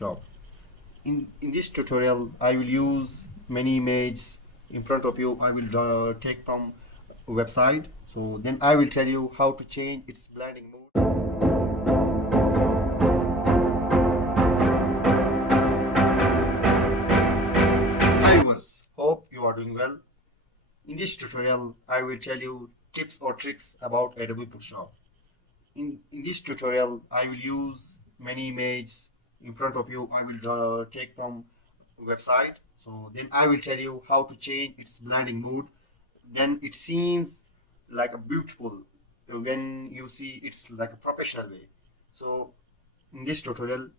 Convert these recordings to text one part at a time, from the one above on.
Photoshop. In this tutorial, I will use many images in front of you. I will take from website. So then I will tell you how to change its blending mode. Hi viewers, hope you are doing well. In this tutorial, I will tell you tips or tricks about Adobe Photoshop. In this tutorial, I will use many images in front of you. I will take from website. So then I will tell you how to change its blending mode. Then it seems like a beautiful when you see it's like a professional way. So in this tutorial,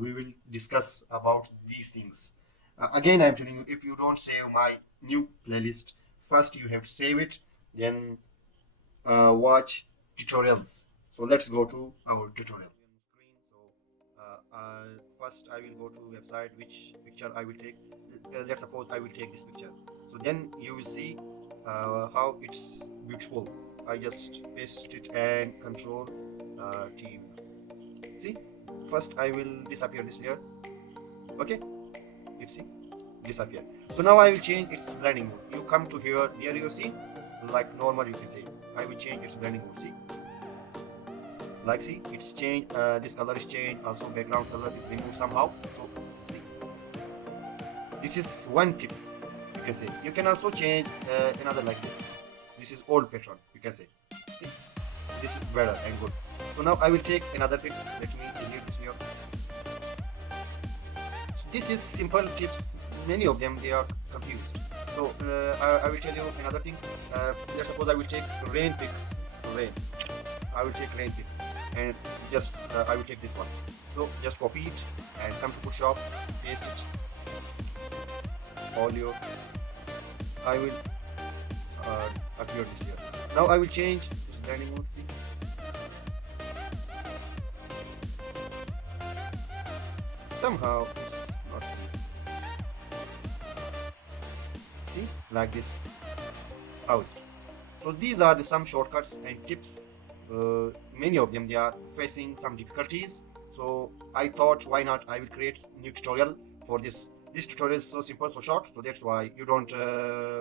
we will discuss about these things. Again, I'm telling you, if you don't save my new playlist, first you have to save it, then watch tutorials. So let's go to our tutorial. Screen. So first I will go to website which picture I will take. Let's suppose I will take this picture. So then you will see how it's beautiful. I just paste it and control T. See, first I will disappear this layer. Okay, you see, disappear. So now I will change its blending mode. You come to here you see, like normal you can say. I will change its blending mode. See, like see, it's changed. This color is changed. Also background color is removed somehow. So see, this is one tips you can say. You can also change another like this. This is old pattern you can say. See, this is better and good. So now I will take another pic. Let me delete this layer. So this is simple tips. Many of them they are confused. So I will tell you another thing. Let's suppose I will take rain pics. Rain. I will take rain pic and just I will take this one. So just copy it and come to Photoshop, paste it. All your. I will appear this here. Now I will change this blending mode. See. Somehow it's not see like this. How is it? So these are some shortcuts and tips. Many of them they are facing some difficulties. So I thought why not I will create new tutorial for this. This tutorial is so simple, so short. So that's why you don't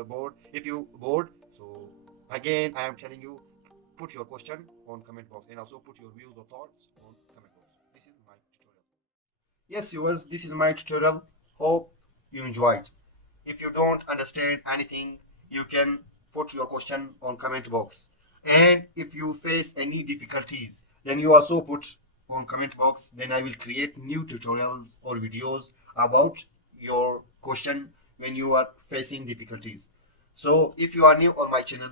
bored. If you bored, so again I am telling you, put your question on comment box and also put your views or thoughts on comment box. This is my tutorial. Yes, viewers, this is my tutorial. Hope you enjoyed. If you don't understand anything, you can put your question on comment box. And if you face any difficulties, then you also put on comment box. Then I will create new tutorials or videos about your question when you are facing difficulties. So if you are new on my channel,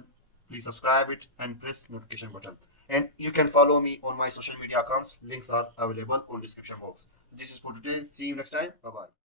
please subscribe it and press notification button. And you can follow me on my social media accounts. Links are available on description box. This is for today. See you next time. Bye bye.